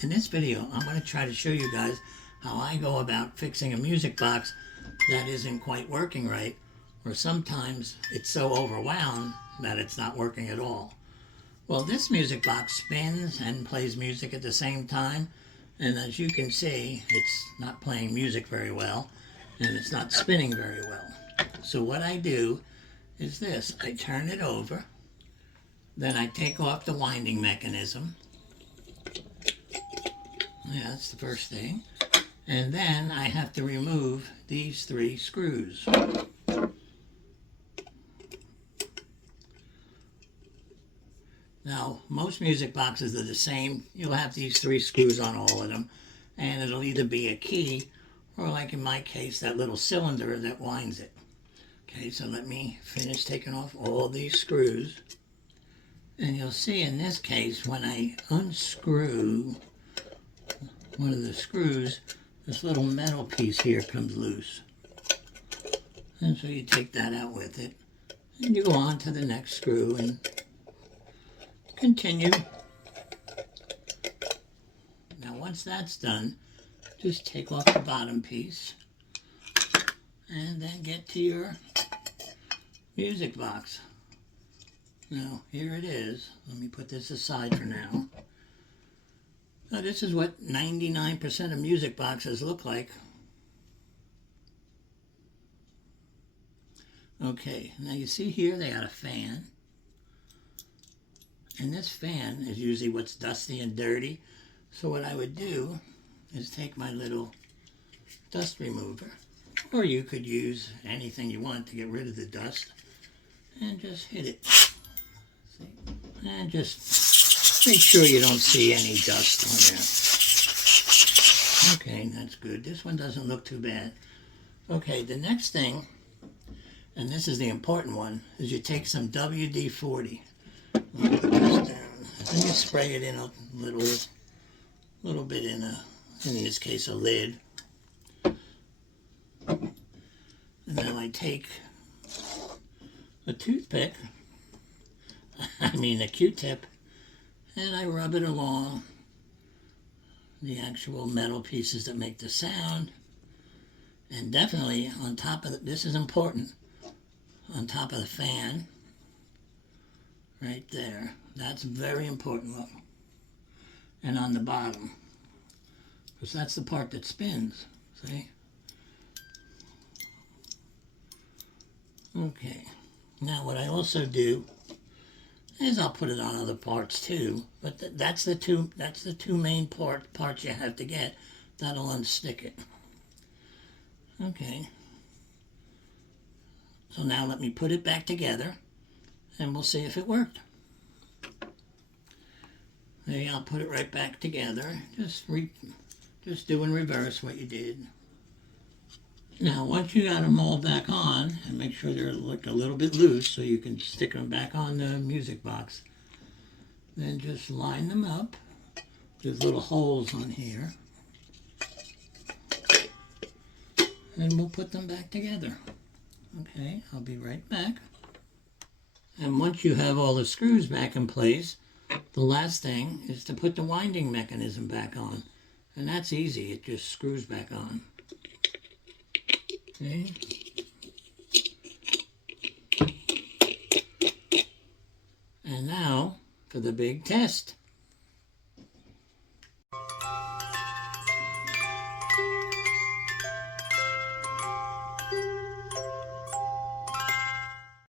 In this video, I'm going to try to show you guys how I go about fixing a music box that isn't quite working right, or sometimes it's so overwound that it's not working at all. Well, this music box spins and plays music at the same time, and as you can see, it's not playing music very well, and it's not spinning very well. So what I do is this: I turn it over, then I take off the winding mechanism. Yeah, that's the first thing. And then I have to remove these 3 screws. Now, most music boxes are the same. You'll have these 3 screws on all of them, and it'll either be a key or, like in my case, that little cylinder that winds it. Okay, so let me finish taking off all these screws. And you'll see in this case, when I unscrew one of the screws, this little metal piece here comes loose. And so you take that out with it, and you go on to the next screw and continue. Now once that's done, just take off the bottom piece and then get to your music box. Now here it is. Let me put this aside for now. Now this is what 99% of music boxes look like. Okay, now you see here they got a fan. And this fan is usually what's dusty and dirty. So what I would do is take my little dust remover, or you could use anything you want to get rid of the dust, and just hit it. See? And just make sure you don't see any dust on there. Okay, that's good. This one doesn't look too bad. Okay, the next thing, and this is the important one, is you take some WD-40. Put this down. Then you spray it in a little bit in this case, a lid. And now I take a toothpick, a Q-tip, and I rub it along the actual metal pieces that make the sound. And definitely on top of this is important, on top of the fan, right there. That's very important, look. And on the bottom, because that's the part that spins, see? Okay, now what I also do is I'll put it on other parts too, but that's the two main parts you have to get. That'll unstick it. Okay, so now let me put it back together and we'll see if it worked. There, I'll put it right back together. Just do in reverse what you did. Now, once you got them all back on, and make sure they're like a little bit loose so you can stick them back on the music box, then just line them up. There's little holes on here. And we'll put them back together. Okay, I'll be right back. And once you have all the screws back in place, the last thing is to put the winding mechanism back on. And that's easy, it just screws back on. Okay. And now for the big test.